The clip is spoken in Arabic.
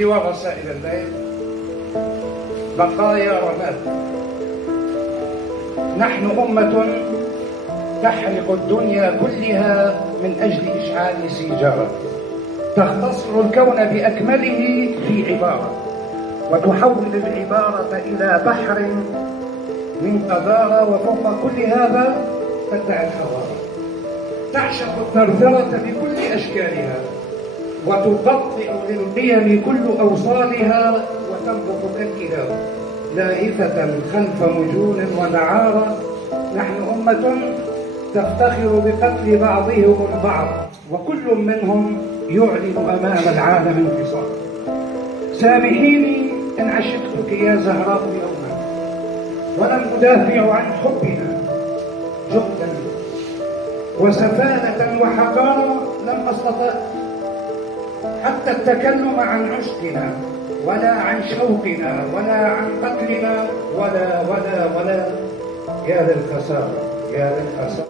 ورسائل الليل بقايا رماد. نحن أمة تحرق الدنيا كلها من أجل إشعال سيجارة، تختصر الكون بأكمله في عبارة، وتحول العبارة إلى بحر من قذارة، وفوق كل هذا تدعي الحضارة، تعشق الثرثرة بكل أشكالها، وتقطع للقيم كل أوصالها، وتنبت كالكلاب لائفة خلف مجون ونعارة. نحن أمة تفتخر بقتل بعضهم البعض، وكل منهم يعلن أمام العالم انتصار. سامحيني إن عشقتك يا زهراء يوما، ولم أدافع عن حبنا جهدا وسفالة وحقارة، لم أستطع حتى التكلم عن عشقنا، ولا عن شوقنا، ولا عن قتلنا، ولا يا للخسارة، يا للخسارة.